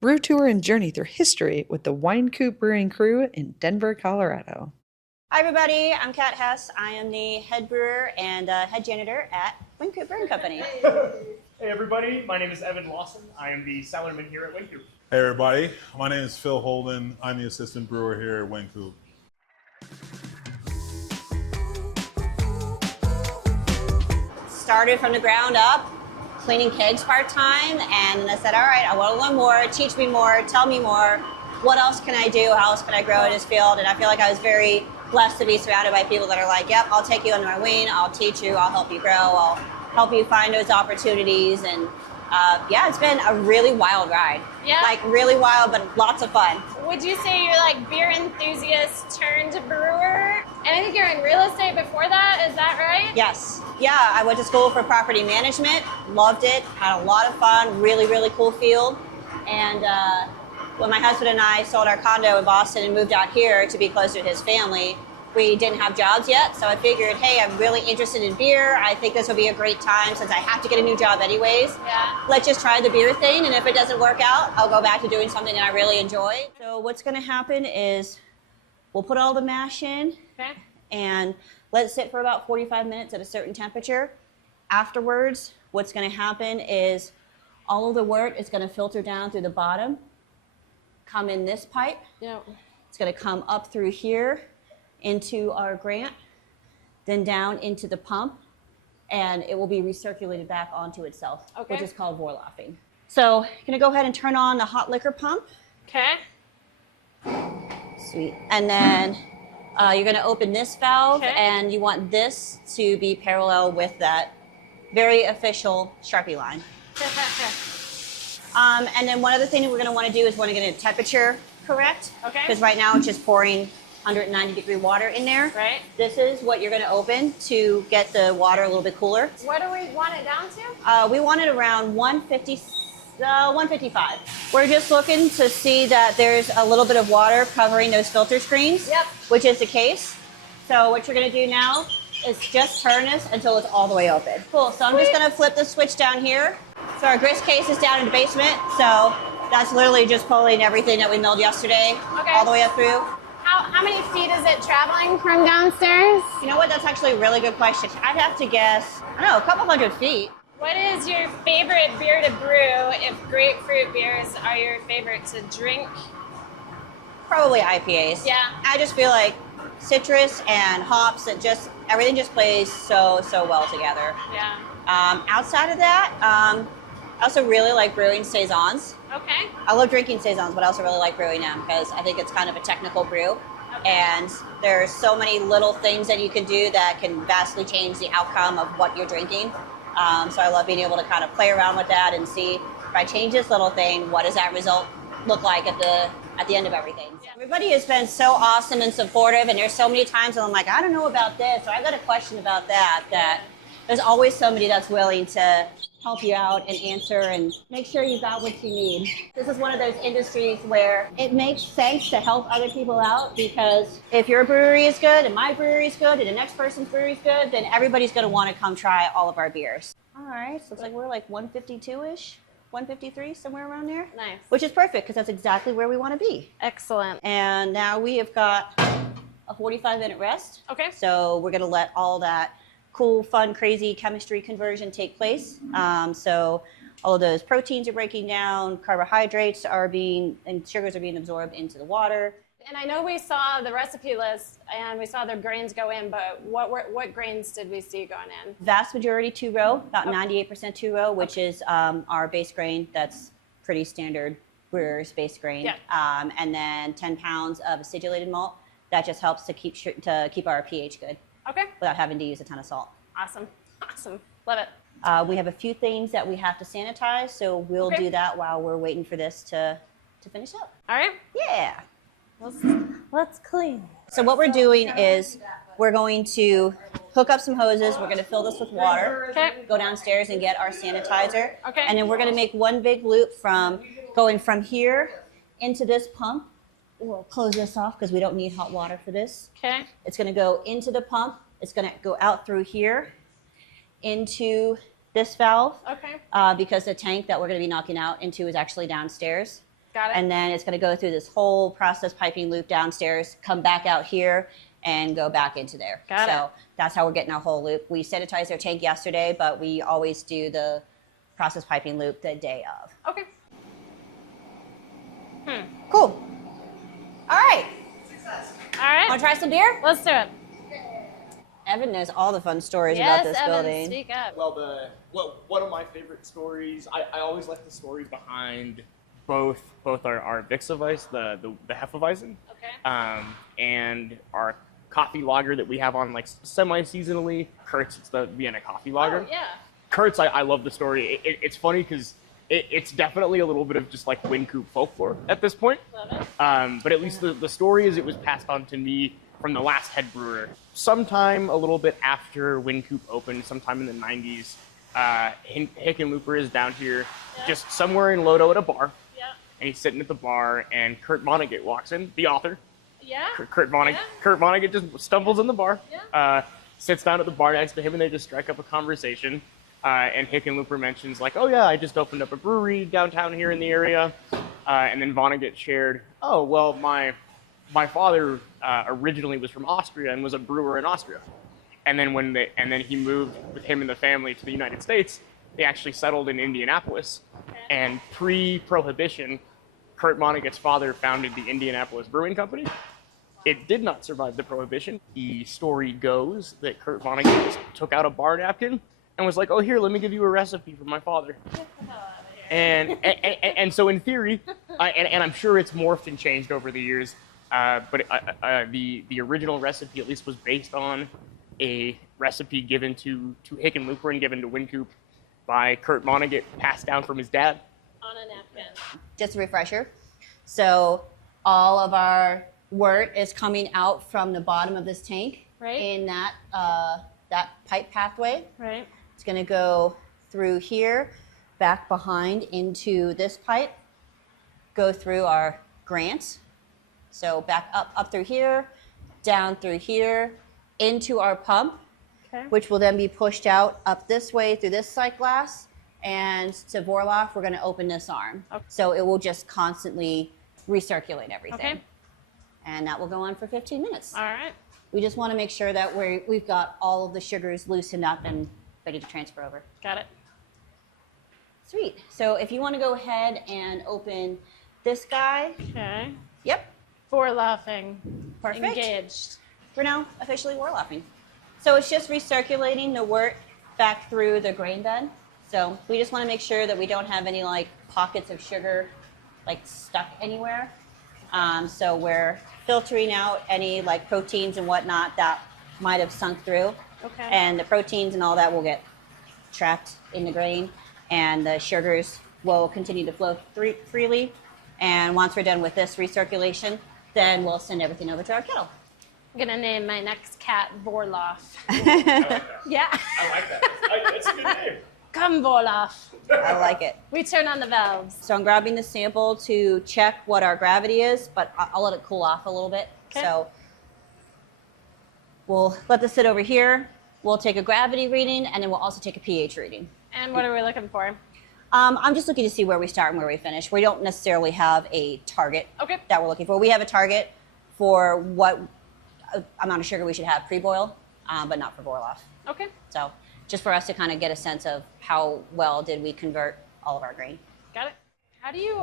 Brew tour and journey through history with the Wynkoop Brewing crew in Denver, Colorado. Hi everybody, I'm Kat Hess. I am the head brewer and head janitor at Wynkoop Brewing Company. Hey everybody, my name is Evan Lawson. I am the cellarman here at Wynkoop. Hey everybody, my name is Phil Holden. I'm the assistant brewer here at Wynkoop. Started from the ground up, cleaning kegs part-time, and then I said, all right, I want to learn more, teach me more, tell me more. What else can I do? How else can I grow in this field? And I feel like I was very blessed to be surrounded by people that are like, yep, I'll take you under my wing, I'll teach you, I'll help you grow, I'll help you find those opportunities. And yeah, it's been a really wild ride. Yeah. Like really wild, but lots of fun. Would you say you're like beer enthusiast turned brewer? And I think you're in real estate before that, is that right? Yes. Yeah, I went to school for property management, loved it, had a lot of fun, really, really cool field. And when my husband and I sold our condo in Boston and moved out here to be closer to his family, we didn't have jobs yet. So I figured, hey, I'm really interested in beer. I think this will be a great time since I have to get a new job anyways. Yeah. Let's just try the beer thing. And if it doesn't work out, I'll go back to doing something that I really enjoy. So what's going to happen is we'll put all the mash in. Okay. And let it sit for about 45 minutes at a certain temperature. Afterwards, what's going to happen is all of the wort is going to filter down through the bottom, come in this pipe. Yeah. It's going to come up through here into our grant, then down into the pump, and it will be recirculated back onto itself, Okay. which is called vorlaughing. So I'm going to go ahead and turn on the hot liquor pump. Okay. Sweet. And then you're going to open this valve, Okay. and you want this to be parallel with that very official Sharpie line. And then one other thing that we're going to want to do is want to get a temperature correct. Okay. Because right now it's just pouring 190-degree water in there. Right. This is what you're going to open to get the water a little bit cooler. What do we want it down to? We want it around 150, 155. We're just looking to see that there's a little bit of water covering those filter screens. Yep. Which is the case. So what you're going to do now is just turn this until it's all the way open. Cool. So I'm just going to flip the switch down here. So our grist case is down in the basement. So that's literally just pulling everything that we milled yesterday all the way up through. How many feet is it traveling from downstairs? You know what? That's actually a really good question. I'd have to guess, I don't know, a couple hundred feet. What is your favorite beer to brew if grapefruit beers are your favorite to drink? Probably IPAs. Yeah. I just feel like citrus and hops, everything just plays so well together. Yeah. Outside of that, I also really like brewing saisons. Okay. I love drinking saisons, but I also really like brewing them because I think it's kind of a technical brew. Okay. And there's so many little things that you can do that can vastly change the outcome of what you're drinking. So I love being able to kind of play around with that and see if I change this little thing, what does that result look like at the end of everything. Yeah. Everybody has been so awesome and supportive, and there's so many times when I'm like, I don't know about this, or I've got a question about that there's always somebody that's willing to help you out and answer and make sure you got what you need. This is one of those industries where it makes sense to help other people out, because if your brewery is good and my brewery is good and the next person's brewery is good, then everybody's going to want to come try all of our beers. All right, so it's like we're like 152-ish, 153, somewhere around there. Nice. Which is perfect because that's exactly where we want to be. Excellent. And now we have got a 45-minute rest. Okay. So we're going to let all that cool, fun, crazy chemistry conversion take place. So all of those proteins are breaking down, carbohydrates and sugars are being absorbed into the water. And I know we saw the recipe list and we saw the grains go in, but what grains did we see going in? Vast majority two-row, about 98% two-row, which is our base grain. That's pretty standard brewer's base grain. Yeah. And then 10 pounds of acidulated malt. That just helps to keep our pH good. Okay. Without having to use a ton of salt. Awesome. Awesome. Love it. We have a few things that we have to sanitize, so we'll do that while we're waiting for this to finish up. All right. Yeah. Let's clean. So what we're doing is we're going to hook up some hoses. We're going to fill this with water. Okay. Go downstairs and get our sanitizer. Okay. And then we're going to make one big loop from going from here into this pump. We'll close this off because we don't need hot water for this. Okay. It's going to go into the pump. It's going to go out through here into this valve. Okay. Because the tank that we're going to be knocking out into is actually downstairs. Got it. And then it's going to go through this whole process piping loop downstairs, come back out here, and go back into there. Got so it. that's how we're getting our whole loop. We sanitized our tank yesterday, but we always do the process piping loop the day of. Okay. Cool. All right. All right. Want to try some beer? Let's do it. Evan knows all the fun stories Yes, about this Evan, building. speak up. Well, one of my favorite stories. I always like the stories behind both our Vixeweiss, the Hefeweizen, Okay. and our coffee lager that we have on like semi-seasonally. Kurtz, it's the Vienna coffee lager. Oh, yeah. Kurtz, I love the story. It's funny because it's definitely a little bit of just like Wynkoop folklore at this point. Love it. But at least the story is it was passed on to me from the last head brewer. Sometime a little bit after Wynkoop opened, sometime in the 90s, Hickenlooper is down here, just somewhere in Lodo at a bar. Yeah. And he's sitting at the bar, and Kurt Vonnegut walks in, the author. Yeah. Kurt Vonnegut. Yeah. Kurt Vonnegut just stumbles in the bar, Yeah. sits down at the bar next to him, and they just strike up a conversation. And Hickenlooper mentions like, "Oh yeah, I just opened up a brewery downtown here in the area." And then Vonnegut shared, "Oh well, my father originally was from Austria and was a brewer in Austria." And then he moved with him and the family to the United States. They actually settled in Indianapolis. Okay. And pre-Prohibition, Kurt Vonnegut's father founded the Indianapolis Brewing Company. It did not survive the Prohibition. The story goes that Kurt Vonnegut just took out a bar napkin and was like, "Oh, here, let me give you a recipe from my father." And so in theory, and I'm sure it's morphed and changed over the years, but the original recipe at least was based on a recipe given to Hickenlooper and given to Wynkoop by Kurt Vonnegut, passed down from his dad. On a napkin. Just a refresher. So all of our wort is coming out from the bottom of this tank Right. in that pipe pathway. Right. It's going to go through here, back behind into this pipe, go through our grant. So back up through here, down through here, into our pump, Okay. which will then be pushed out up this way through this sight glass. And to Vorloff, we're going to open this arm. Okay. So it will just constantly recirculate everything. Okay. And that will go on for 15 minutes. All right. We just want to make sure that we've got all of the sugars loosened up and ready to transfer over. Got it. Sweet. So if you want to go ahead and open this guy. Okay. Yep. For laughing. Perfect. Engaged. We're now officially Vorloffing. So it's just recirculating the wort back through the grain bed. So we just want to make sure that we don't have any like pockets of sugar like stuck anywhere. So we're filtering out any like proteins and whatnot that might have sunk through. Okay. And the proteins and all that will get trapped in the grain, and the sugars will continue to flow freely. And once we're done with this recirculation, then we'll send everything over to our kettle. I'm gonna name my next cat Vorloff. Yeah, I like that. That's a good name. Come Vorloff. I like it. We turn on the valves. So I'm grabbing the sample to check what our gravity is, but I'll let it cool off a little bit. Okay. So we'll let this sit over here. We'll take a gravity reading, and then we'll also take a pH reading. And what are we looking for? I'm just looking to see where we start and where we finish. We don't necessarily have a target Okay. that we're looking for. We have a target for what amount of sugar we should have pre-boil, but not for Vorloff. Okay. So just for us to kind of get a sense of how well did we convert all of our grain. Got it. How do you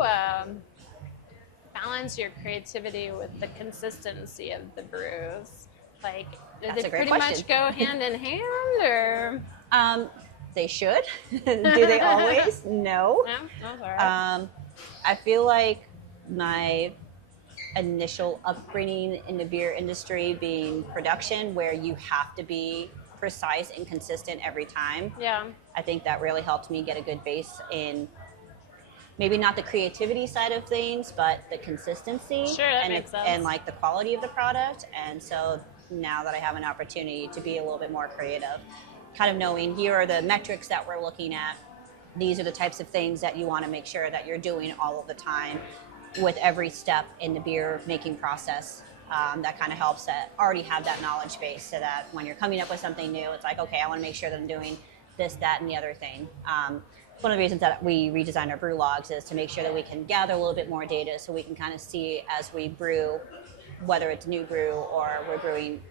balance your creativity with the consistency of the brews? Like, do That's they a great pretty question. much go hand in hand, or They should. Do they always? No. no? That's all right. I feel like my initial upbringing in the beer industry being production, where you have to be precise and consistent every time. Yeah. I think that really helped me get a good base in maybe not the creativity side of things, but the consistency Sure, that and, makes sense. and like the quality of the product. And so now that I have an opportunity to be a little bit more creative, kind of knowing here are the metrics that we're looking at. These are the types of things that you want to make sure that you're doing all of the time with every step in the beer making process. That kind of helps to already have that knowledge base, so that when you're coming up with something new, it's like, okay, I want to make sure that I'm doing this, that, and the other thing. one of the reasons that we redesigned our brew logs is to make sure that we can gather a little bit more data so we can kind of see as we brew, whether it's new brew or we're brewing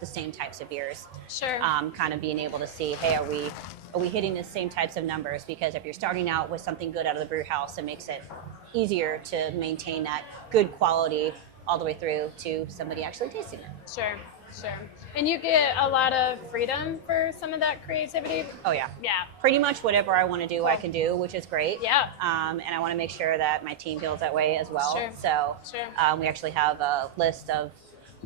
the same types of beers. Sure. Kind of being able to see, hey, are we hitting the same types of numbers? Because if you're starting out with something good out of the brew house, it makes it easier to maintain that good quality all the way through to somebody actually tasting it. Sure. And you get a lot of freedom for some of that creativity. Oh yeah. Yeah. Pretty much whatever I want to do, I can do, which is great. Yeah. And I want to make sure that my team feels that way as well. Sure. So Sure. we actually have a list of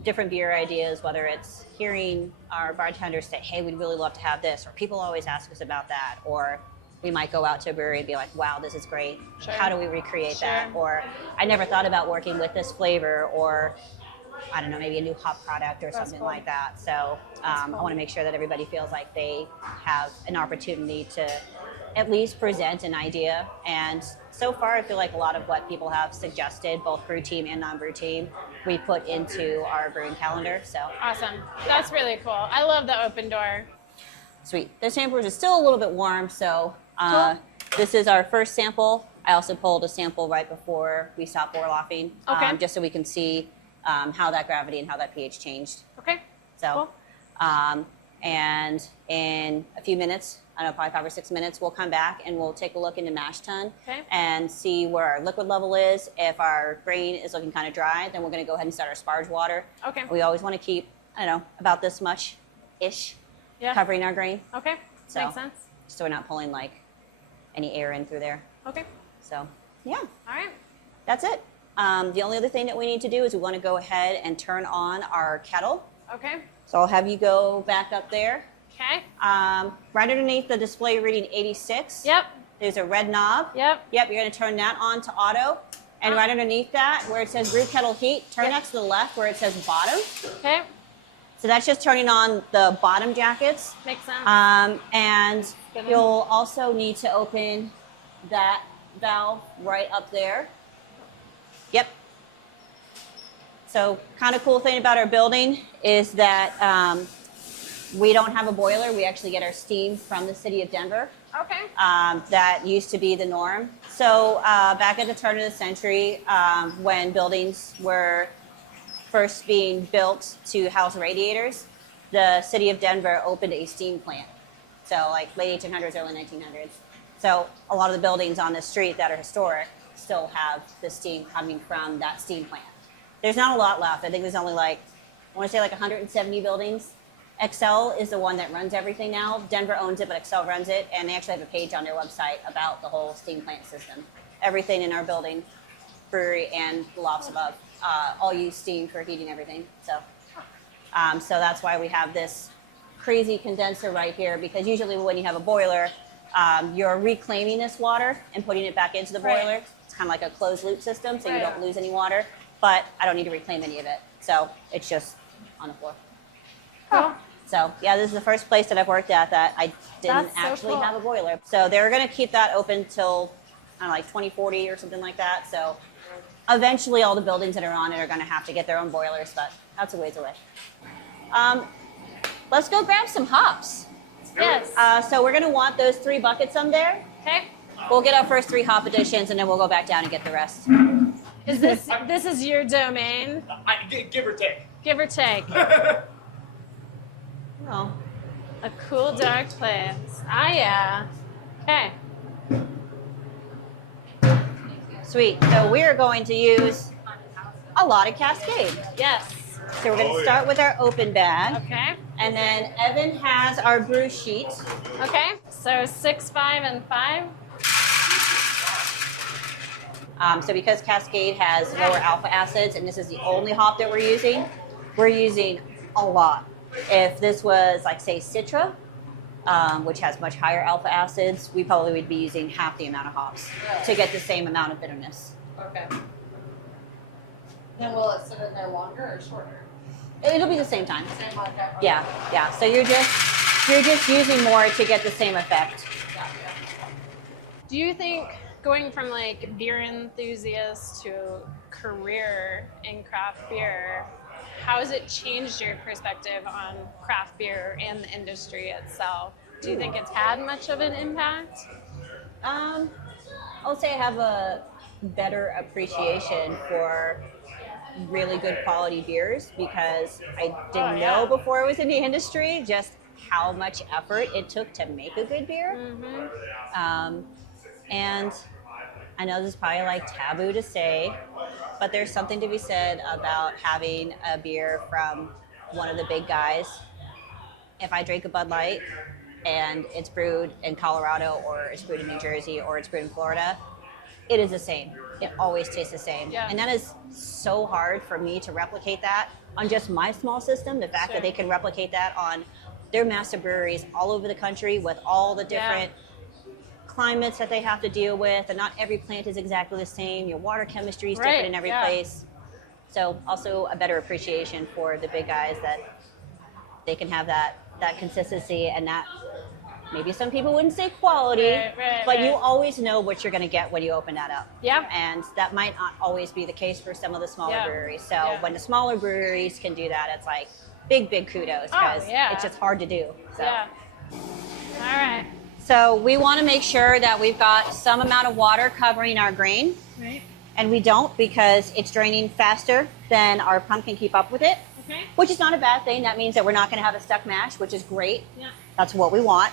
different beer ideas, whether it's hearing our bartenders say, hey, we'd really love to have this, or people always ask us about that, or we might go out to a brewery and be like, wow, this is great. Sure. How do we recreate that? Sure. Or I never thought about working with this flavor, or I don't know, maybe a new hop product or something cool. like that. So I want to make sure that everybody feels like they have an opportunity to at least present an idea. And so far, I feel like a lot of what people have suggested, both brew team and non-brew team, we put into our brewing calendar. So Awesome. That's really cool. I love the open door. sweet. The sample is still a little bit warm, so Cool. this is our first sample. I also pulled a sample right before we stopped Borloffing, Okay. just so we can see how that gravity and how that pH changed. Okay. So, and in a few minutes, I don't know, probably 5 or 6 minutes, we'll come back and we'll take a look into mash tun Okay. and see where our liquid level is. If our grain is looking kind of dry, then we're going to go ahead and start our sparge water. Okay. We always want to keep, I don't know, about this much-ish Yeah. covering our grain, Okay. So- Makes sense. so we're not pulling like any air in through there. Okay. So, yeah, All right. that's it. The only other thing that we need to do is we want to go ahead and turn on our kettle. Okay. So I'll have you go back up there. Okay. Right underneath the display reading 86, Yep. there's a red knob. Yep. Yep, you're going to turn that on to auto. And right underneath that, where it says brew kettle heat, turn that to the left where it says bottom. Okay. So that's just turning on the bottom jackets. Makes sense. And Good. you'll also need to open that valve right up there. Yep. So kind of cool thing about our building is that we don't have a boiler. We actually get our steam from the city of Denver. Okay. That used to be the norm. So back at the turn of the century, when buildings were first being built to house radiators, the city of Denver opened a steam plant. So like late 1800s, early 1900s. So a lot of the buildings on this street that are historic still have the steam coming from that steam plant. There's not a lot left. I think there's only like, I want to say like 170 buildings. Excel is the one that runs everything now. Denver owns it, but Excel runs it. And they actually have a page on their website about the whole steam plant system. Everything in our building, brewery and the lofts above, all use steam for heating everything. So that's why we have this crazy condenser right here, because usually when you have a boiler, you're reclaiming this water and putting it back into the boiler. Right. It's kind of like a closed loop system, so you Right. don't lose any water. But I don't need to reclaim any of it. So it's just on the floor. Cool. So yeah, this is the first place that I've worked at that I didn't That's so actually cool. have a boiler. So they're going to keep that open till, I don't know, like 2040 or something like that. So eventually all the buildings that are on it are going to have to get their own boilers, but that's a ways away. Let's go grab some hops. Yes. So we're going to want those 3 buckets on there. Okay. We'll get our first 3 hop additions, and then we'll go back down and get the rest. Is this is your domain? Give or take. Give or take. Oh, A cool, dark place. Ah, yeah. Okay. sweet. So we are going to use a lot of Cascade. Yes. So we're going to start with our open bag. Okay. And then Evan has our brew sheet. Okay. So 6, 5, and 5. So because Cascade has lower alpha acids, and this is the only hop that we're using a lot. If this was like, say, Citra, which has much higher alpha acids, we probably would be using half the amount of hops to get the same amount of bitterness. Okay. Then will it sit in there longer or shorter? It'll be the same time. Same like that? Yeah. So you're just using more to get the same effect. Do you think going from like beer enthusiast to career in craft beer, how has it changed your perspective on craft beer and the industry itself? Do you think it's had much of an impact? I'll say I have a better appreciation for really good quality beers because I didn't yeah. know before I was in the industry just how much effort it took to make a good beer. And I know this is probably like taboo to say, but there's something to be said about having a beer from one of the big guys. If I drink a Bud Light and it's brewed in Colorado or it's brewed in New Jersey or it's brewed in Florida, it is the same. It always tastes the same. Yeah. And that is so hard for me to replicate that on just my small system. The fact that they can replicate that on their massive breweries all over the country with all the different climates that they have to deal with, and not every plant is exactly the same. Your water chemistry is different in every place. So also a better appreciation for the big guys that they can have that consistency and that maybe some people wouldn't say quality, but you always know what you're going to get when you open that up. Yeah. And that might not always be the case for some of the smaller breweries. So when the smaller breweries can do that, it's like big kudos because it's just hard to do. So. Yeah. All right. So we want to make sure that we've got some amount of water covering our grain. Right. And we don't because it's draining faster than our pump can keep up with it, which is not a bad thing. That means that we're not going to have a stuck mash, which is great. Yeah. That's what we want.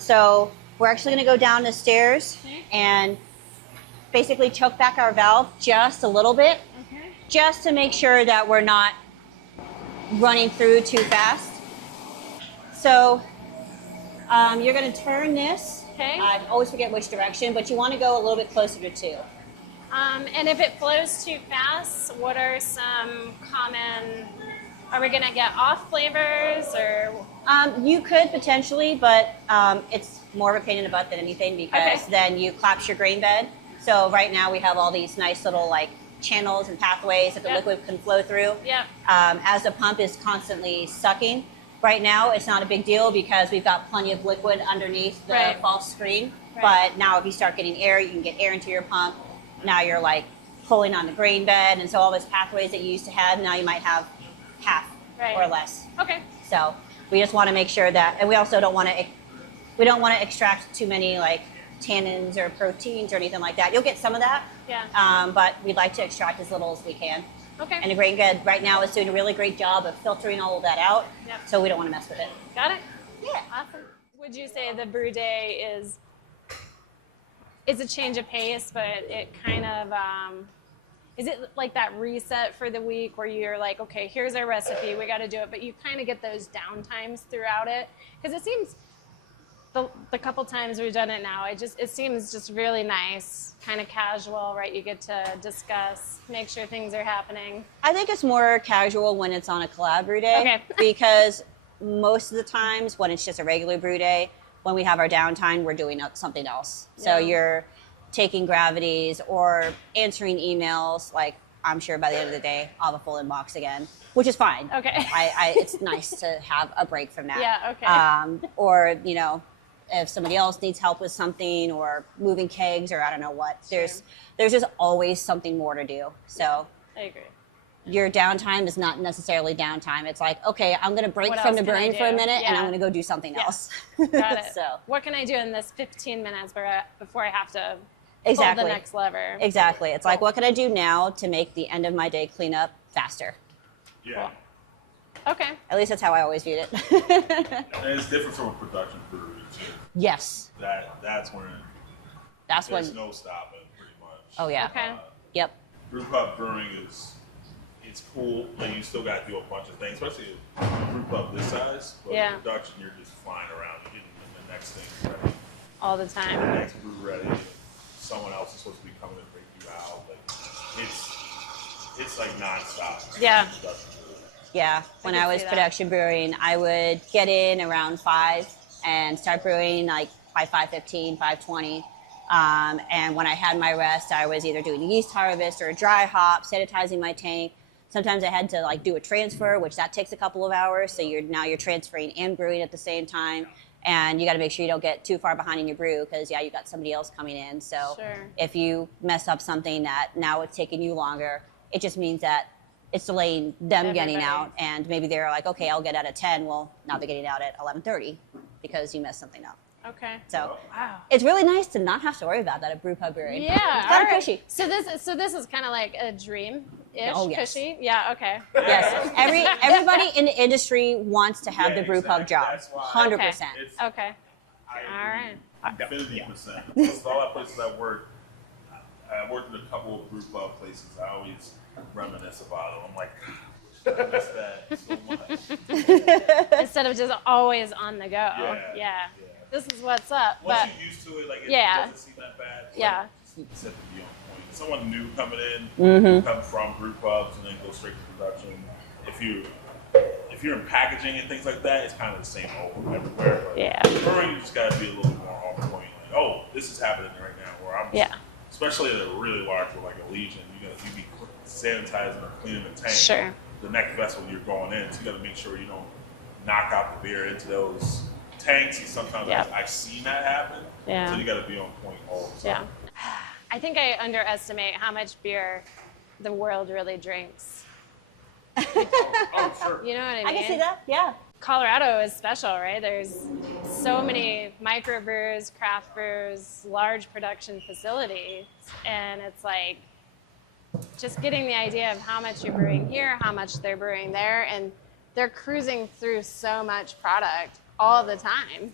So we're actually going to go down the stairs and basically choke back our valve just a little bit, just to make sure that we're not running through too fast. So you're going to turn this. I always forget which direction, but you want to go a little bit closer to 2. And if it flows too fast, what are some common, are we going to get off flavors or? You could potentially, but it's more of a pain in the butt than anything because then you collapse your grain bed. So right now we have all these nice little like channels and pathways that the liquid can flow through. As the pump is constantly sucking. Right now it's not a big deal because we've got plenty of liquid underneath the false screen. But now if you start getting air, you can get air into your pump. Now you're like pulling on the grain bed, and so all those pathways that you used to have, now you might have half or less. So we just want to make sure that, and we also don't want to extract too many like tannins or proteins or anything like that. You'll get some of that, but we'd like to extract as little as we can. And the grain bed right now is doing a really great job of filtering all of that out, so we don't want to mess with it. Got it? Yeah. Awesome. Would you say the brew day is a change of pace, but it kind of, is it like that reset for the week where you're like, okay, here's our recipe, we got to do it, but you kind of get those downtimes throughout it? Because it seems the couple times we've done it now, it seems just really nice, kind of casual, right? You get to discuss, make sure things are happening. I think it's more casual when it's on a collab brew day because most of the times when it's just a regular brew day, when we have our downtime, we're doing something else. So you're taking gravities or answering emails. Like, I'm sure by the end of the day, I'll have a full inbox again, which is fine. It's nice to have a break from that. Or, you know, if somebody else needs help with something or moving kegs or I don't know what, there's just always something more to do. So I agree. Your downtime is not necessarily downtime. It's like, okay, I'm going to break from the brewing for a minute and I'm going to go do something else. Got it. So what can I do in this 15 minutes before I have to pull exactly. the next lever? Exactly. It's like, what can I do now to make the end of my day cleanup faster? Yeah. Okay. At least that's how I always viewed it. And it's different from a production brewery too. Yes. That's when there's no stopping pretty much. Oh yeah. Okay. Yep. Brewpub brewing it's cool, and you still got to do a bunch of things, especially a brewpub this size. But in production, you're just flying around. You're getting the next thing ready. All the time. The next brew ready. Someone else is supposed to be coming to break you out. Like it's like nonstop. Yeah. Yeah. When I was production brewing, I would get in around 5 and start brewing like by 5:15, 5:20. And when I had my rest, I was either doing a yeast harvest or a dry hop, sanitizing my tank. Sometimes I had to like do a transfer, which that takes a couple of hours. So you're transferring and brewing at the same time. And you got to make sure you don't get too far behind in your brew because you got somebody else coming in. So if you mess up something that now it's taking you longer, it just means that it's delaying them getting out. And maybe they're like, okay, I'll get out at 10. Well, now they're getting out at 11:30 because you messed something up. Okay. So Wow. it's really nice to not have to worry about that at brewpub brewing. Yeah. It's kind of cushy. So this is kind of like a dream-ish, Oh, yes. cushy. Yeah. Okay. Yes, everybody in the industry wants to have the brewpub exactly. job. That's why 100%. It's, Okay. I All right. agree 50%. Most of all the places I worked in a couple of brewpub places. I always reminisce about it. I'm like, I miss that so much. Instead of just always on the go. Yeah. This is what's up. Once But you're used to it, like it doesn't seem that bad. Like, Yeah. It's set to be on point. Someone new coming in, Mm-hmm. come from brew pubs and then go straight to production. If you're in packaging and things like that, it's kind of the same old everywhere. But Yeah. brewing, you just got to be a little bit more on point. Like, oh, this is happening right now. Where I'm, Yeah. especially at a really large one like a Legion, you be sanitizing or cleaning the tank. Sure. The next vessel you're going in, so you got to make sure you don't knock out the beer into those tanks. And sometimes Yeah. I've seen that happen. Yeah. So you got to be on point all the time. Yeah. I think I underestimate how much beer the world really drinks. Oh, sure. You know what I mean? I can see that. Yeah. Colorado is special, right? There's so many microbrewers, craft brewers, large production facilities, and it's like just getting the idea of how much you're brewing here, how much they're brewing there, and they're cruising through so much product all the time.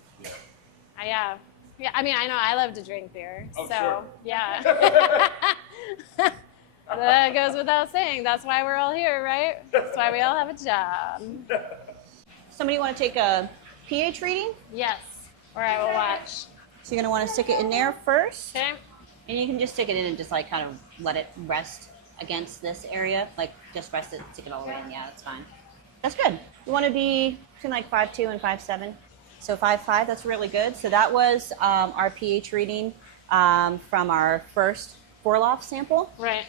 Yeah. Yeah. I mean, I know I love to drink beer, Oh, so sure. yeah. That goes without saying. That's why we're all here, right? That's why we all have a job. Somebody want to take a pH reading? Yes. Or I will watch. So you're going to want to stick it in there first. Okay. And you can just stick it in and just like kind of let it rest against this area. Like just rest it, stick it all the way in. Yeah, that's fine. That's good. You want to be between like 5.2 and 5.7. So 5.5, that's really good. So that was our pH reading from our first Forloft sample. Right.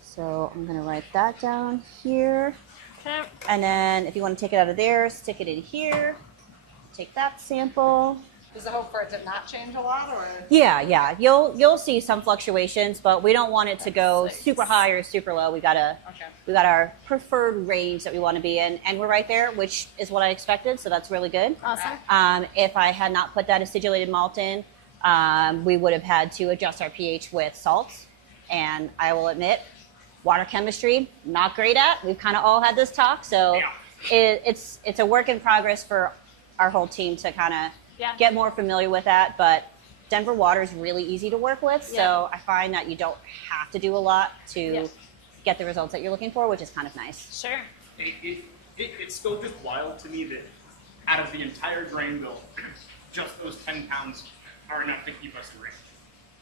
So I'm going to write that down here. Okay. And then if you want to take it out of there, stick it in here. Take that sample. Is the hope for it to not change a lot, or? Yeah. You'll see some fluctuations, but we don't want it to go super high or super low. We got our preferred range that we want to be in, and we're right there, which is what I expected. So that's really good. Awesome. If I had not put that acidulated malt in, we would have had to adjust our pH with salts. And I will admit, water chemistry, not great at. We've kind of all had this talk, so it's a work in progress for our whole team to kind of get more familiar with that. But Denver water is really easy to work with, so I find that you don't have to do a lot to get the results that you're looking for, which is kind of nice. Sure. It's still just wild to me that out of the entire grain bill, just those 10 pounds are enough to keep us in range.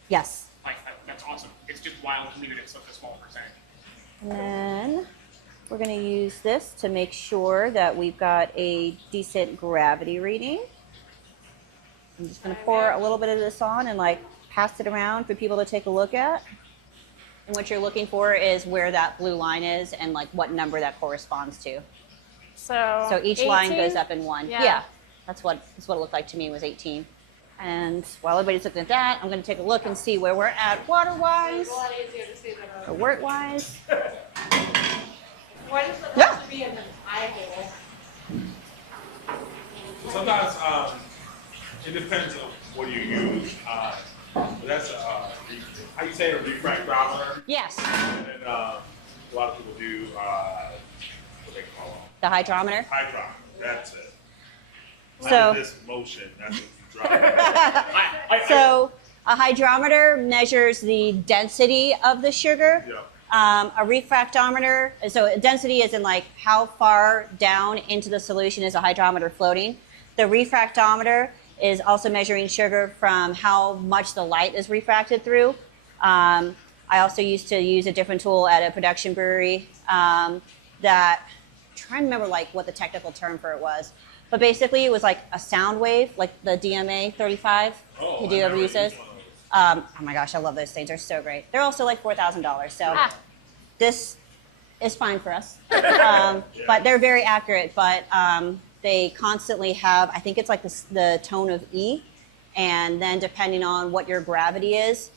Yes. Like, that's awesome. It's just wild to me that it's such a small percentage. And then we're going to use this to make sure that we've got a decent gravity reading. I'm just going to pour a little bit of this on and like pass it around for people to take a look at. And what you're looking for is where that blue line is and like what number that corresponds to. So each 18? line goes up in one. Yeah. That's what it looked like to me, was 18. And while everybody's looking at that, I'm going to take a look and see where we're at water-wise It's a lot easier to see than or wort-wise. Why does it have to be in an eye hole? Sometimes it depends on what you use. That's how you say a refractometer. Yes. And then a lot of people do what they call them. The hydrometer. Hydrometer. That's it. So- Under this motion, that's what you drive. So a hydrometer measures the density of the sugar. Yeah. A refractometer, so density is in like how far down into the solution is a hydrometer floating. The refractometer is also measuring sugar from how much the light is refracted through. I also used to use a different tool at a production brewery that, I'm trying to remember like what the technical term for it was. But basically, it was like a sound wave, like the DMA 35. Oh, Do you I ever never use those? used one of Oh my gosh, I love those things. They're so great. They're also like $4,000. So this is fine for us. But they're very accurate. But they constantly have, I think it's like the tone of E. And then depending on what your gravity is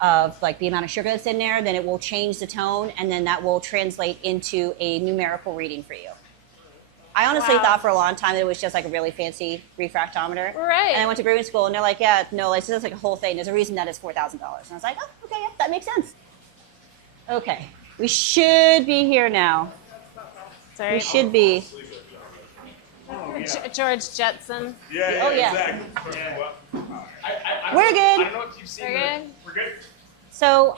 of like the amount of sugar that's in there, then it will change the tone. And then that will translate into a numerical reading for you. I honestly Wow. thought for a long time that it was just like a really fancy refractometer. Right. And I went to brewing school, and they're like, yeah, no, like, this is like a whole thing. There's a reason that it's $4,000. And I was like, oh, okay, yeah, that makes sense. Okay, we should be here now. Sorry. We should be. George Jetson. Yeah, Oh, yeah. exactly. We're good. I don't know if you've seen We're the- good? We're good. So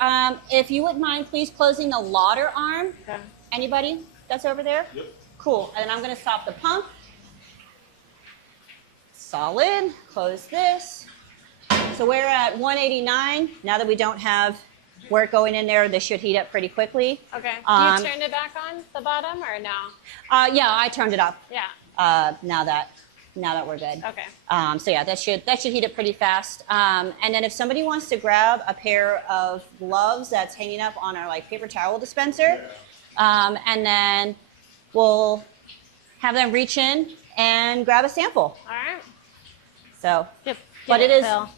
if you wouldn't mind, please closing the lauder arm. Okay. Anybody that's over there? Yep. Cool. And then I'm going to stop the pump. Solid. Close this. So we're at 189. Now that we don't have work going in there, this should heat up pretty quickly. Okay. Um, you turned it back on the bottom or no? Yeah, I turned it up. Yeah. Now that we're good. Okay. So yeah, that should heat up pretty fast. And then if somebody wants to grab a pair of gloves that's hanging up on our like paper towel dispenser, and then we'll have them reach in and grab a sample. All right. So, Yep. but Get it is Phil.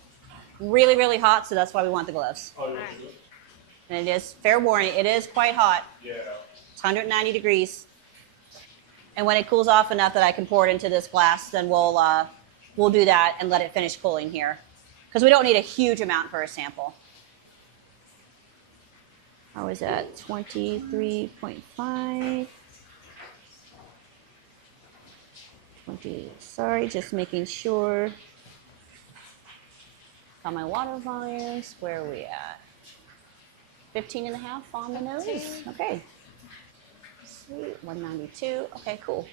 really, really hot, so that's why we want the gloves. Oh, yeah. Alright. And it is, fair warning, it is quite hot. Yeah. It's 190 degrees. And when it cools off enough that I can pour it into this glass, then we'll do that and let it finish cooling here. Because we don't need a huge amount for a sample. I was at 23.5. 20, sorry, just making sure. Got my water volumes. Where are we at? 15 and a half on the nose. Okay. Sweet. 192. Okay, cool.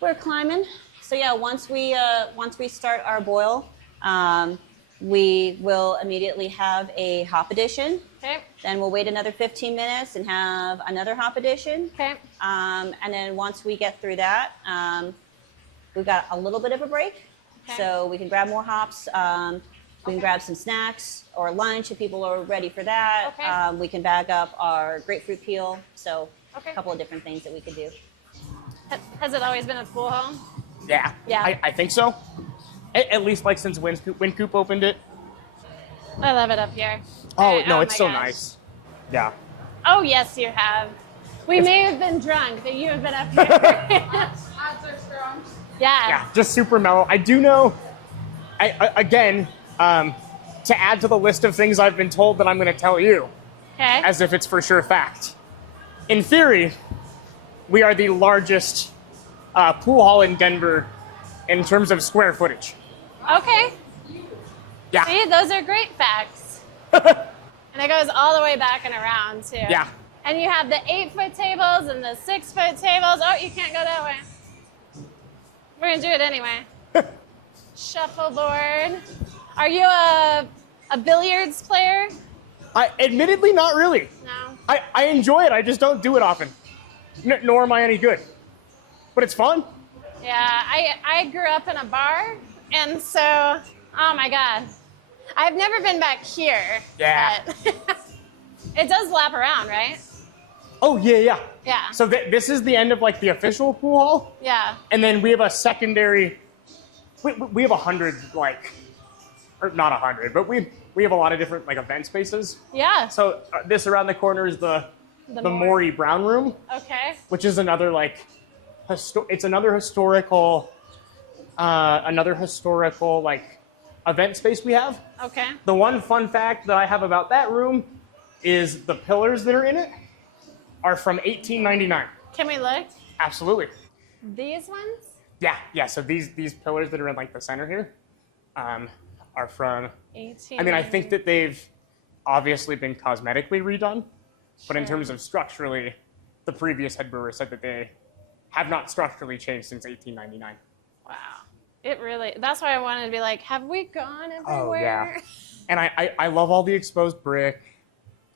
We're climbing. So yeah, once we start our boil, we will immediately have a hop addition. Okay. Then we'll wait another 15 minutes and have another hop addition. Okay. And then once we get through that, we've got a little bit of a break. Okay. So we can grab more hops. We can grab some snacks or lunch if people are ready for that. Okay. We can bag up our grapefruit peel. So Okay. a couple of different things that we could do. Has it always been a pool home? Yeah. Yeah. I think so. At least like since Wynkoop opened it. I love it up here. Oh, no, my it's so gosh. nice. Yeah. Oh, yes, you have. We may have been drunk, but you have been up here. Odds are strong. yeah. Yeah, just super mellow. I do know, again, to add to the list of things I've been told that I'm going to tell you, Okay. as if it's for sure fact. In theory, we are the largest pool hall in Denver in terms of square footage. Okay. Yeah. See, those are great facts. And it goes all the way back and around, too. Yeah. And you have the 8-foot tables and the 6-foot tables. Oh, you can't go that way. We're going to do it anyway. Shuffleboard. Are you a billiards player? Admittedly, not really. No. I enjoy it. I just don't do it often. Nor am I any good. But it's fun. Yeah, I grew up in a bar, and so, oh my God. I've never been back here. Yeah. But it does lap around, right? Oh, yeah. Yeah. So this is the end of like the official pool hall. Yeah. And then we have a secondary, we have 100 like, or not 100, but we have a lot of different like event spaces. Yeah. So this around the corner is the Maury Brown Room, Okay. which is another like, it's another historical like event space we have. Okay. The one fun fact that I have about that room is the pillars that are in it are from 1899. Can we look? Absolutely. These ones? Yeah. So these pillars that are in like the center here are from. 18. I mean, I think that they've obviously been cosmetically redone, but in Sure. terms of structurally, the previous head brewer said that they have not structurally changed since 1899. Wow. It really, that's why I wanted to be like, have we gone Oh everywhere? yeah. And I love all the exposed brick.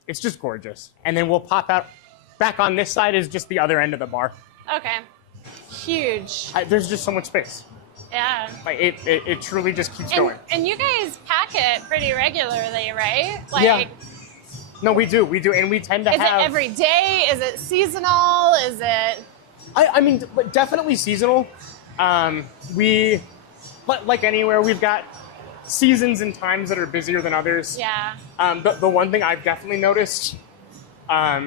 It's just gorgeous. And then we'll pop out. Back on this side is just the other end of the bar. Okay. Huge. There's just so much space. Yeah. Like it truly just keeps going. And you guys pack it pretty regularly, right? Like, Yeah. No, we do, and we tend to is have. it every day? Is it seasonal? Is it? I mean, but definitely seasonal. We, like anywhere, we've got seasons and times that are busier than others. Yeah. The one thing I've definitely noticed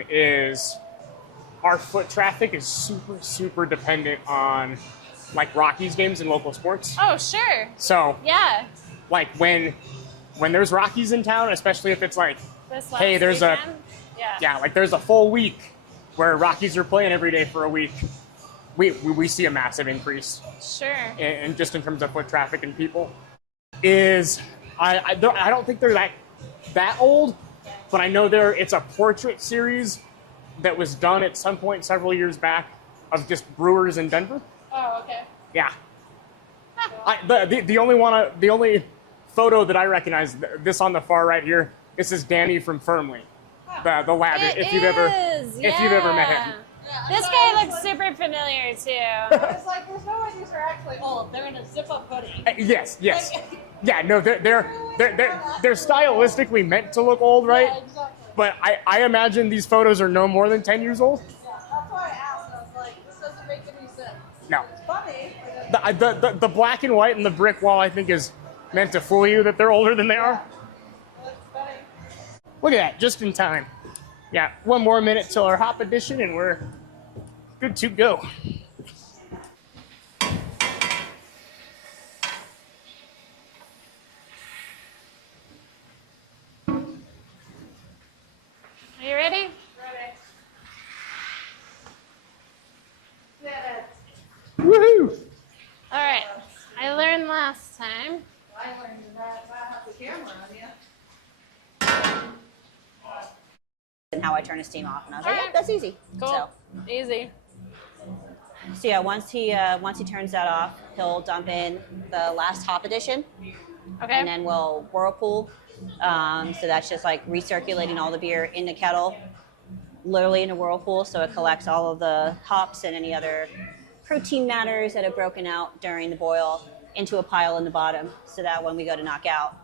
is our foot traffic is super, super dependent on like Rockies games and local sports. Oh, sure. So Yeah. like when there's Rockies in town, especially if it's like, This hey, last there's weekend? Yeah. like there's a full week where Rockies are playing every day for a week, we see a massive increase Sure. in just in terms of foot traffic and people. I don't think they're that old, but I know it's a portrait series that was done at some point several years back of just brewers in Denver. Oh, okay. Yeah. The only photo that I recognize, this on the far right here, this is Danny from Firmly, the lab. If you've ever met him. This guy looks super familiar too. It's like, there's no way these are actually old. They're in a zip-up hoodie. Yes. Yeah, no, they're stylistically meant to look old, right? Yeah, exactly. But I imagine these photos are no more than 10 years old. Yeah, that's why I asked. I was like, this doesn't make any sense. No. It's funny. But The black and white and the brick wall, I think, is meant to fool you that they're older than they are. it's funny. Look at that, just in time. Yeah, one more minute till our hop edition, and we're good to go. Are you ready? Ready. Yeah, Woohoo! All right. I learned last time. I learned that I have the camera on you. And how I turn his steam off, and I was like, Alright. yeah, that's easy. Cool. Easy. So yeah, once he turns that off, he'll dump in the last hop addition, Okay. and then we'll whirlpool. So that's just like recirculating all the beer in the kettle, literally in a whirlpool, so it collects all of the hops and any other protein matters that have broken out during the boil into a pile in the bottom, so that when we go to knock out,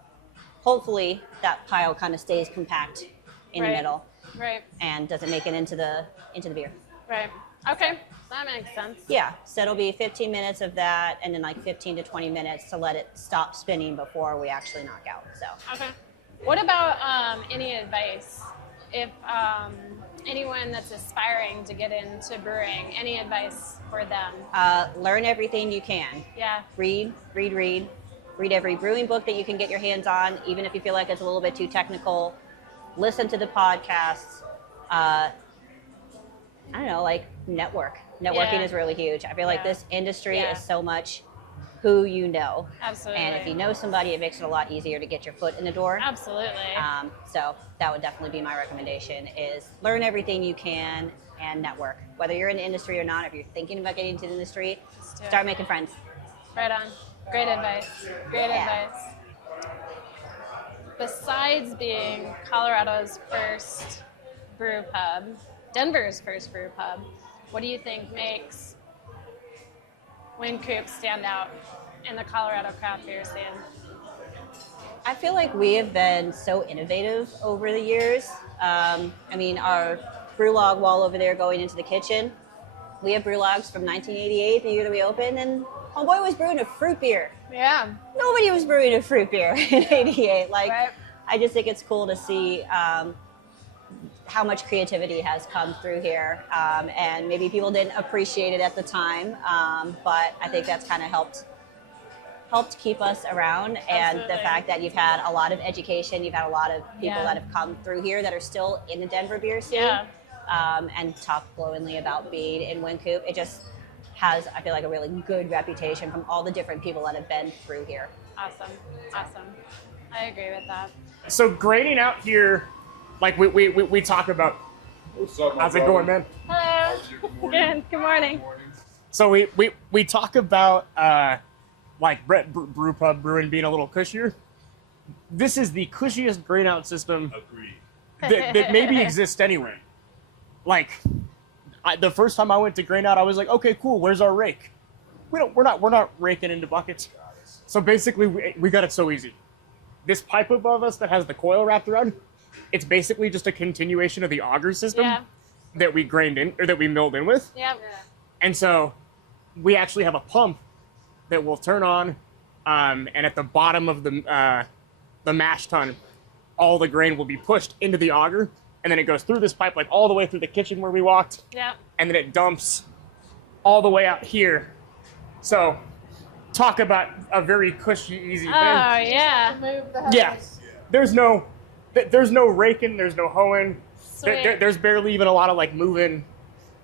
hopefully that pile kind of stays compact in the Right. middle Right. and doesn't make it into the beer. Right. Okay. That makes sense. Yeah, so it'll be 15 minutes of that, and then like 15 to 20 minutes to let it stop spinning before we actually knock out. So Okay. What about any advice? If anyone that's aspiring to get into brewing, any advice for them? learn everything you can. Yeah. Read every brewing book that you can get your hands on, even if you feel like it's a little bit too technical. Listen to the podcasts. I don't know, like networking Yeah. is really huge. I feel like Yeah. this industry Yeah. is so much who you know, Absolutely. and if you know somebody, it makes it a lot easier to get your foot in the door. Absolutely. So that would definitely be my recommendation: is learn everything you can and network. Whether you're in the industry or not, if you're thinking about getting into the industry, do it. start making friends. Right on. Great advice. Great Yeah. advice. Besides being Colorado's first brew pub, Denver's first brew pub, what do you think makes Wynkoop stand out in the Colorado craft beer scene? I feel like we have been so innovative over the years. I mean, our brew log wall over there going into the kitchen, we have brew logs from 1988, the year that we opened, and homeboy was brewing a fruit beer. Yeah. Nobody was brewing a fruit beer in 88. Like, Right. I just think it's cool to see how much creativity has come through here. And maybe people didn't appreciate it at the time, but I think that's kind of helped keep us around. And the Absolutely. fact that you've had a lot of education, you've had a lot of people Yeah. that have come through here that are still in the Denver beer scene, Yeah. and talk glowingly about Bede and Wynkoop. It just has, I feel like, a really good reputation from all the different people that have been through here. Awesome. Awesome. I agree with that. So grading out here, like we talk about. What's up, my How's it brother? going, man? Hello. Good morning. Good morning. So we talk about like brewpub brewing being a little cushier. This is the cushiest grain out system Agreed. that maybe exists anywhere. Like the first time I went to grain out, I was like, okay, cool. Where's our rake? We're not raking into buckets. So basically, we got it so easy. This pipe above us that has the coil wrapped around, it's basically just a continuation of the auger system Yeah. that we grained in or that we milled in with. Yep. And so we actually have a pump that will turn on, and at the bottom of the mash tun, all the grain will be pushed into the auger, and then it goes through this pipe like all the way through the kitchen where we walked, Yep. and then it dumps all the way out here. So talk about a very cushy, easy thing. Oh yeah. Move the house. Yeah, there's no raking, there's no hoeing. Sweet. There's barely even a lot of like moving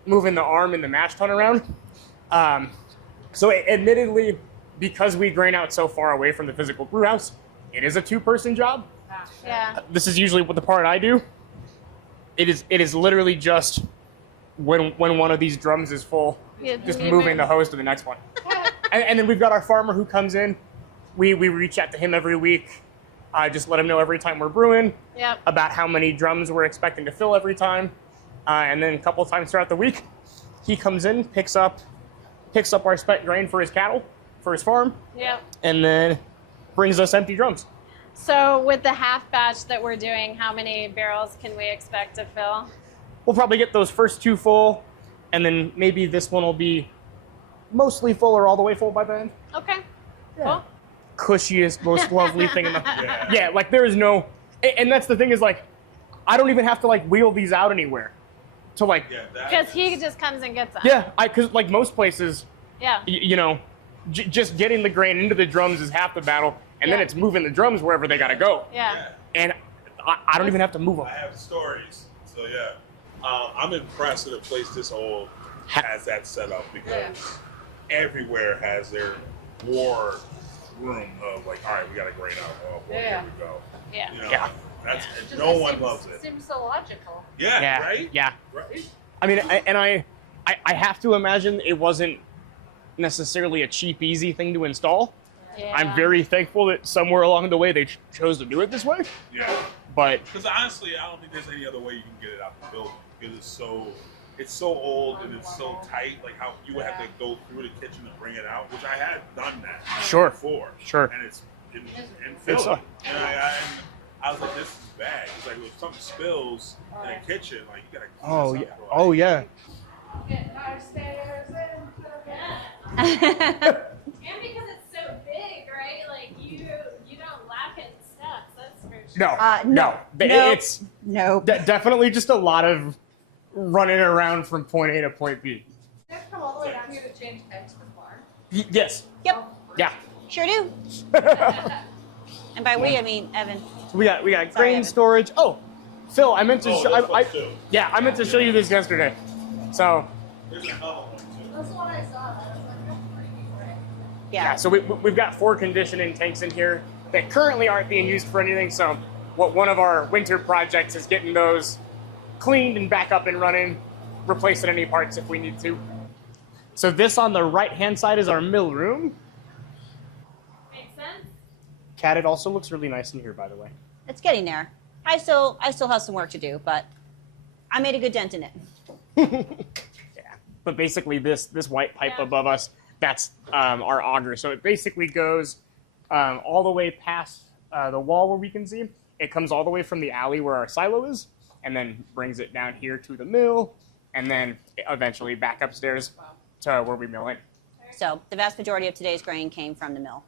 the arm and the mash tun around. So admittedly, because we grain out so far away from the physical brew house, it is a 2-person job. Yeah. This is usually what the part I do. It is literally just when one of these drums is full, Yeah, just you moving move. the hose to the next one. And then we've got our farmer who comes in. We reach out to him every week. Just let him know every time we're brewing Yep. about how many drums we're expecting to fill every time. And then a couple of times throughout the week, he comes in, picks up our spent grain for his cattle, for his farm, Yep. and then brings us empty drums. So with the half batch that we're doing, how many barrels can we expect to fill? We'll probably get those first 2 full, and then maybe this one will be mostly full or all the way full by the end. Okay. Cool. Cushiest, most lovely thing in the yeah, like there is no, and that's the thing is like, I don't even have to like wheel these out anywhere to like, Because he just comes and gets them. yeah, because like most places, Yeah. you know, just getting the grain into the drums is half the battle, and then Yeah. it's moving the drums wherever they gotta go, Yeah. and I don't even have to move them. I have stories. So yeah, I'm impressed that a place this old has that set up because everywhere has their war room of like, all right, we got to grain out. Oh, well, Yeah. here we go. Yeah. You know, Yeah. That's Just no it one seems- loves it. Seems so logical. Yeah, Yeah, right. yeah. Right. I mean, I have to imagine it wasn't necessarily a cheap, easy thing to install. Yeah. I'm very thankful that somewhere along the way they chose to do it this way. Yeah. But Because honestly, I don't think there's any other way you can get it out the building because it's so old and it's so tight. Like how you would have to go through the kitchen to bring it out, which I had done that Sure. before. Sure. And it's in It's, Philly. And I was like, this is bad. It's like if something spills in the kitchen, like you gotta. clean this up, bro. yeah. Getting our stairs into the And because it's so big, right? Like you don't lack in steps. That's for sure. No, no. It's Nope. definitely just a lot of running around from point A to point B. You have to come all the way down here to change eggs for farm. Yes. Yep. Yeah. Sure do. And by we, I mean Evan. We got Sorry, grain Evan. storage. Oh, Phil, I meant to. Oh, show, this one too. yeah, I meant to show you this yesterday. So There's another one too. That's what I saw. I was like, that's pretty great. yeah, so we've got 4 conditioning tanks in here that currently aren't being used for anything. So one of our winter projects is getting those cleaned and back up and running, replacing any parts if we need to. So this on the right-hand side is our mill room. Makes sense. Kat, it also looks really nice in here, by the way. It's getting there. I still have some work to do, but I made a good dent in it. Yeah, but basically this white pipe above us, that's our auger. So it basically goes all the way past the wall where we can see. It comes all the way from the alley where our silo is, and then brings it down here to the mill, and then eventually back upstairs to where we mill it. So the vast majority of today's grain came from the mill.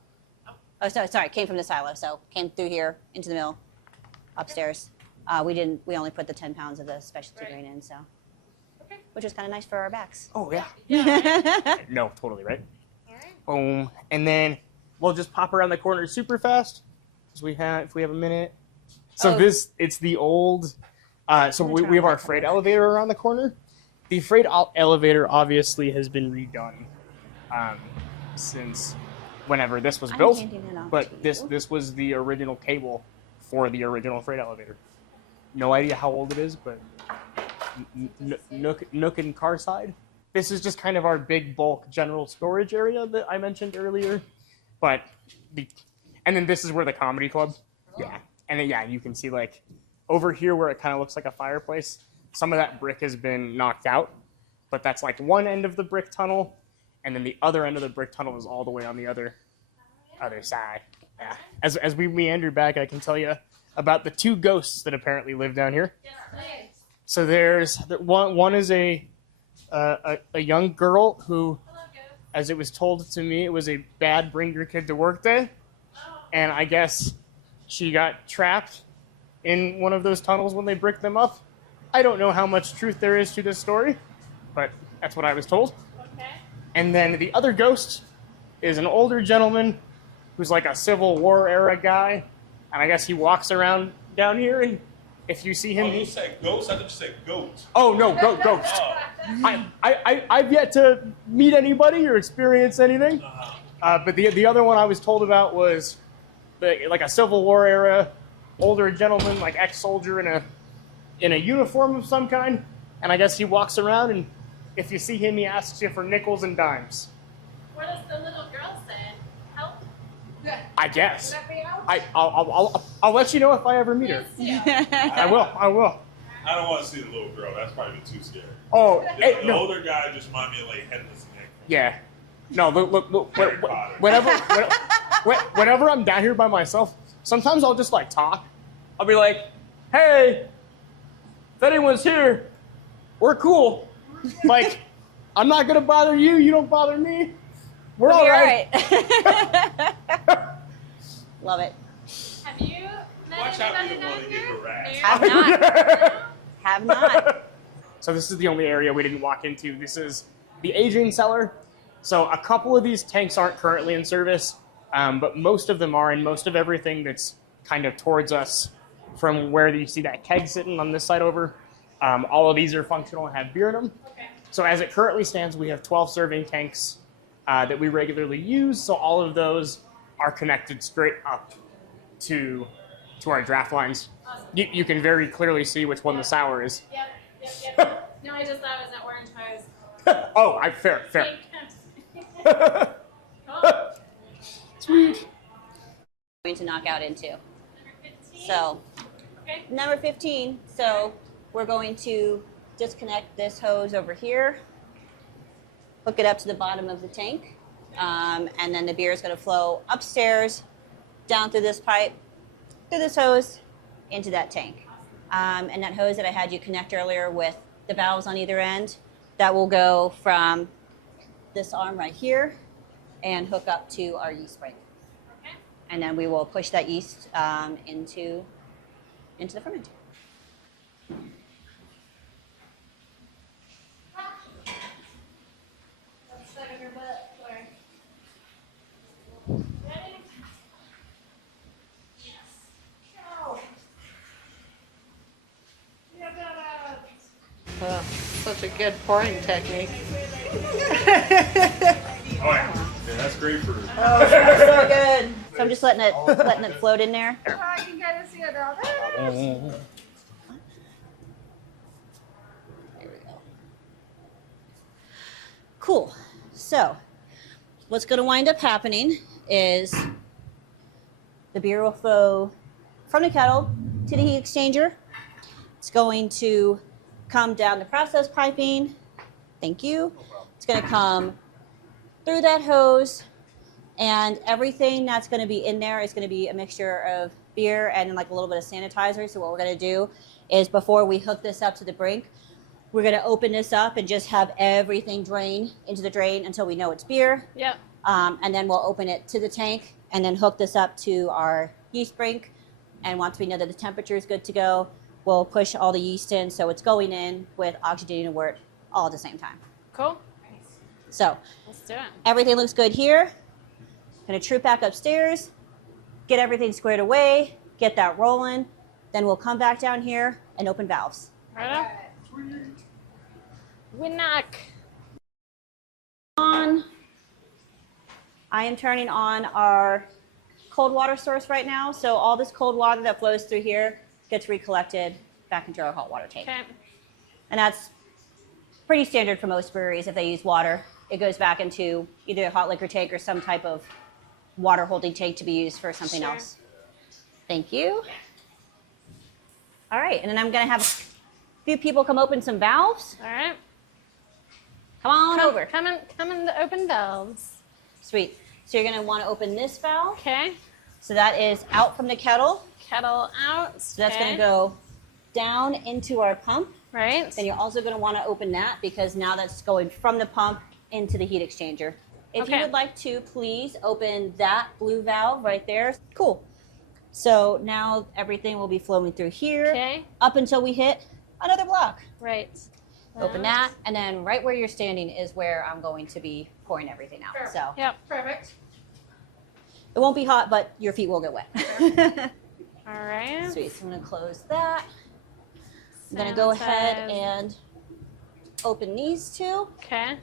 Oh, sorry, came from the silo. So came through here into the mill, upstairs. We only put the 10 pounds of the specialty grain in, so which was kind of nice for our backs. Oh yeah. Yeah. No, totally right. Boom, and then we'll just pop around the corner super fast, if we have a minute. So Oh. it's the old. So we have our freight elevator around the corner. The freight elevator obviously has been redone since whenever this was I'm built. handing it off But to this was the original cable for the original freight elevator. No idea how old it is, but Nook and car side. This is just kind of our big bulk general storage area that I mentioned earlier. But and then this is where the comedy club. Yeah. And then you can see like over here where it kind of looks like a fireplace. Some of that brick has been knocked out, but that's like one end of the brick tunnel, and then the other end of the brick tunnel is all the way on the other side. Yeah. As we meander back, I can tell you about the 2 ghosts that apparently live down here. So there's one is a young girl who, as it was told to me, it was a bad bring your kid to work day, and I guess she got trapped in one of those tunnels when they bricked them up, I don't know how much truth there is to this story, but that's what I was told. Okay. And then the other ghost is an older gentleman who's like a Civil War era guy, and I guess he walks around down here, and if you see him... Oh, you said ghost? I thought you said goat. Oh, no, ghost. Oh. I've yet to meet anybody or experience anything, but the other one I was told about was like a Civil War era older gentleman, like ex-soldier in a uniform of some kind, and I guess he walks around, and if you see him, he asks you for nickels and dimes. What does the little girl say? Help? I guess. Let me out. I'll let you know if I ever meet her. I will. I don't want to see the little girl. That's probably too scary. Oh, The no. older guy just remind me of like Headless Nick. Yeah. No, look. Harry Potter. Whenever I'm down here by myself, sometimes I'll just like talk. I'll be like, "Hey, if anyone's here, we're cool. Like, I'm not gonna bother you. You don't bother me. We're all right." Love it. Have you met Watch out, anybody you don't down want to get here? harassed. Have not. Have not. So this is the only area we didn't walk into. This is the aging cellar. So a couple of these tanks aren't currently in service, but most of them are, and most of everything that's kind of towards us from where you see that keg sitting on this side over, all of these are functional and have beer in them. Okay. So as it currently stands, we have 12 serving tanks that we regularly use. So all of those are connected straight up to our draft lines. Awesome. You can very clearly see which one the sour is. Yep. No, I just thought it was an orange hose. Oh, fair. Oh, Sweet. Going to knock out into. number 15. So, Okay. number 15. So, we're going to disconnect this hose over here, hook it up to the bottom of the tank, and then the beer is going to flow upstairs, down through this pipe, through this hose, into that tank. And that hose that I had you connect earlier with the valves on either end, that will go from this arm right here and hook up to our yeast spring. Okay. And then we will push that yeast into the fermenter. Let's suck in your butt. Sorry. Ready? Oh. Yeah, Such a good pouring technique. Oh, yeah, that's grapefruit. Oh, smells so good. So I'm just letting it float in there. oh, I can kind of see it now. There we go. Cool. So what's going to wind up happening is the beer will flow from the kettle to the heat exchanger. It's going to come down the process piping. Thank you. It's going to come through that hose, and everything that's going to be in there is going to be a mixture of beer and like a little bit of sanitizer. So what we're going to do is, before we hook this up to the brink, we're going to open this up and just have everything drain into the drain until we know it's beer. Yep. And then we'll open it to the tank and then hook this up to our yeast brink. And once we know that the temperature is good to go, we'll push all the yeast in so it's going in with oxygenating and wort all at the same time. Cool. So Let's do it. everything looks good here. Gonna troop back upstairs, get everything squared away, get that rolling. Then we'll come back down here and open valves. Right up. We knock. On. I am turning on our cold water source right now. So all this cold water that flows through here gets recollected back into our hot water tank. Okay. And that's pretty standard for most breweries. If they use water, it goes back into either a hot liquor tank or some type of water holding tank to be used for something Sure. else. Thank you. All right, and then I'm gonna have a few people come open some valves. All right. Come on over. Come in the open valves. Sweet. So you're gonna wanna open this valve. Okay. So that is out from the kettle. Kettle out. So that's okay. gonna go down into our pump. Right. Then you're also going to want to open that because now that's going from the pump into the heat exchanger. If you Okay. would like to, please open that blue valve right there. Cool. So now everything will be flowing through here Okay. up until we hit another block. Right. Open that, and then right where you're standing is where I'm going to be pouring everything out. Sure. So Yep. Perfect. it won't be hot, but your feet will get wet. All right. Sweet. So I'm going to close that. I'm going to go ahead Sanitize. and open these two. Okay.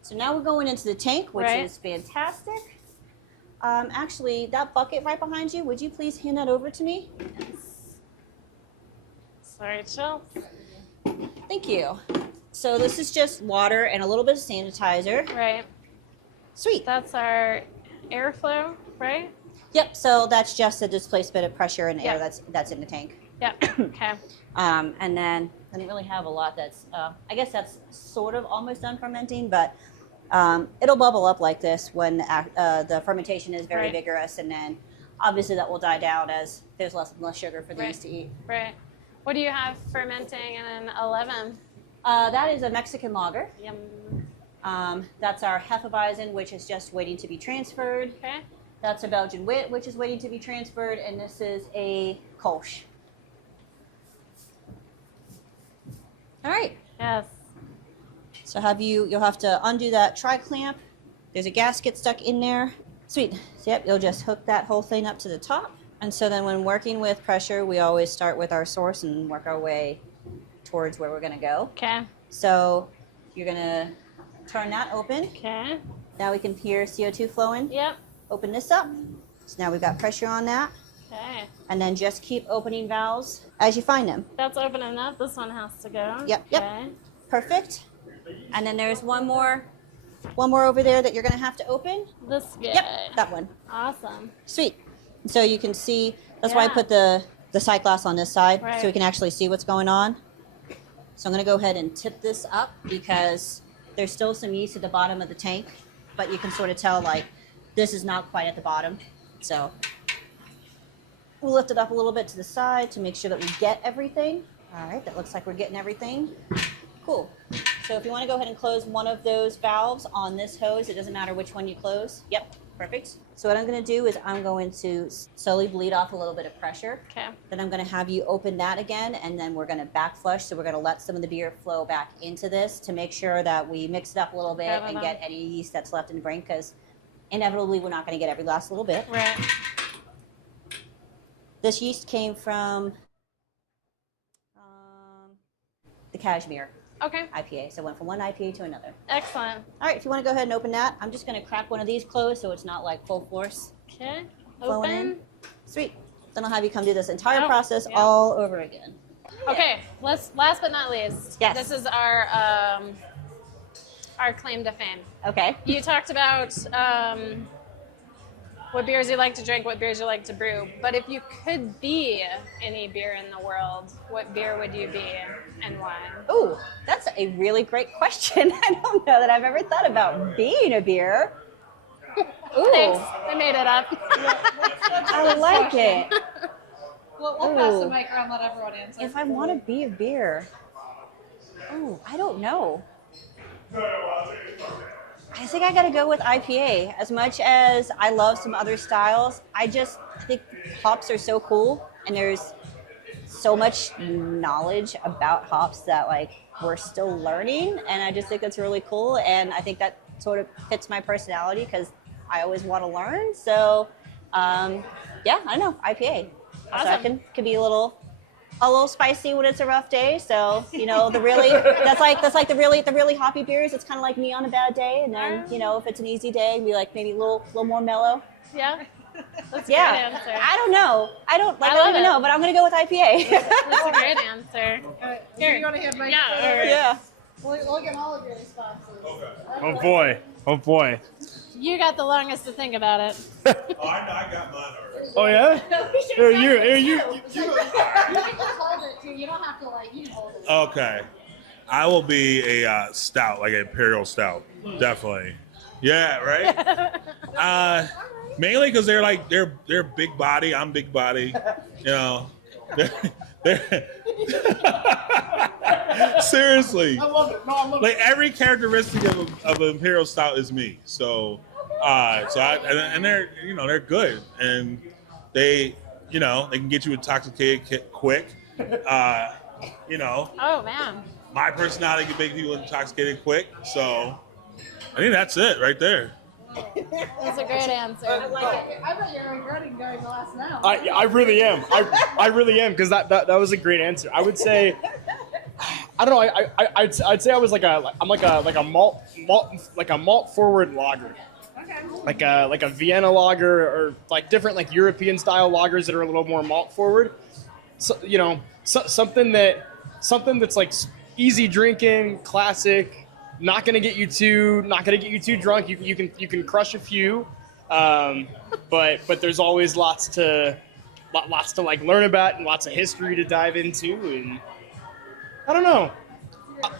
So now we're going into the tank, which Right. is fantastic. Actually, that bucket right behind you, would you please hand that over to me? Sorry, chill. Thank you. So this is just water and a little bit of sanitizer. Right. Sweet. That's our airflow, right? Yep. So that's just a displacement of pressure and air Yep. that's in the tank. Yep. Okay. And then I don't really have a lot that's, I guess that's sort of almost done fermenting, but it'll bubble up like this when the fermentation is very Right. vigorous, and then obviously that will die down as there's less and less sugar for these Right. to eat. Right. What do you have fermenting in an 11? That is a Mexican lager. Yum. That's our Hefeweizen, which is just waiting to be transferred. Okay. That's a Belgian Wit, which is waiting to be transferred, and this is a Kolsch. All right. Yes. So you'll have to undo that tri-clamp. There's a gasket stuck in there. Sweet. So yep, you'll just hook that whole thing up to the top. And so then when working with pressure, we always start with our source and work our way towards where we're gonna go. Okay. So you're gonna turn that open. Okay. Now we can hear CO2 flowing. Yep. Open this up. So now we've got pressure on that. Okay. And then just keep opening valves as you find them. That's open enough. This one has to go. Yep, yep. Okay. Perfect. And then there's one more over there that you're gonna have to open. This guy. Yep, that one. Awesome. Sweet. So you can see, that's why I Yeah. put the sight glass on this side, Right. so we can actually see what's going on. So I'm gonna go ahead and tip this up because there's still some yeast at the bottom of the tank, but you can sort of tell like this is not quite at the bottom. So we'll lift it up a little bit to the side to make sure that we get everything. All right, that looks like we're getting everything. Cool. So if you want to go ahead and close one of those valves on this hose, it doesn't matter which one you close. Yep, perfect. So what I'm going to do is I'm going to slowly bleed off a little bit of pressure. Okay. Then I'm going to have you open that again, and then we're going to back flush. So we're going to let some of the beer flow back into this to make sure that we mix it up a little bit Got it and on. get any yeast that's left in the brain, because inevitably we're not going to get every last little bit. Right. This yeast came from the Cashmere Okay. IPA. So it went from one IPA to another. Excellent. All right, if you want to go ahead and open that, I'm just going to crack one of these closed so it's not like full force Okay. flowing in. Open. Sweet. Then I'll have you come do this entire Oh, process yeah. all over again. Okay. Last but not least. Yes. This is our claim to fame. Okay. You talked about what beers you like to drink, what beers you like to brew. But if you could be any beer in the world, what beer would you be and why? Ooh, that's a really great question. I don't know that I've ever thought about being a beer. Ooh, Thanks. I made it up. I like it. We'll pass the Ooh. mic around, let everyone answer. If I want to be a beer, ooh, I don't know. I think I got to go with IPA. As much as I love some other styles, I think hops are so cool, and there's so much knowledge about hops that like we're still learning, and I just think that's really cool. And I think that sort of fits my personality because I always want to learn. So, yeah, I don't know, IPA. So I Awesome. can be a little spicy when it's a rough day. So that's like the really hoppy beers. It's kind of like me on a bad day, and then if it's an easy day, be like maybe a little more mellow. Yeah. That's a Yeah, great answer. I don't know. I don't love even it. know, but I'm gonna go with IPA. That's a great answer. Here, you want to have my Yeah. Yeah. We'll get all of your responses. Oh boy. Oh boy. You got the longest to think about it. Oh, I got mine already. Oh yeah? Here, you. You can just hold it too. You don't have to you can hold it. Okay. I will be a stout, like an imperial stout. Definitely. Yeah, right? Mainly because they're big body. I'm big body. They're seriously. I love it. No, I love Like every characteristic of an imperial stout is me. So, and they're good, and they can get you intoxicated quick. You know, Oh man. my personality can make people intoxicated quick. So I think that's it right there. That's a great answer. I bet you're regretting going the last round. I really am. I really am, because that was a great answer. I would say, I don't know. I'd say I was like a malt forward lager. Okay. Like a Vienna lager, or like different like European style lagers that are a little more malt forward. So, you know, something that's like easy drinking, classic, not gonna get you too drunk. You can crush a few, but there's always lots to like learn about and lots of history to dive into. And I don't know.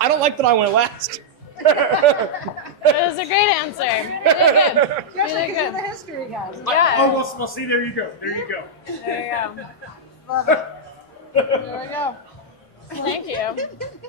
I don't like that I went last. That was a great answer. You did good. You Especially did because of the good. history, guys. Yeah. Oh, well, see, there you go. There you go. There you go. Love it. There we go. Thank you.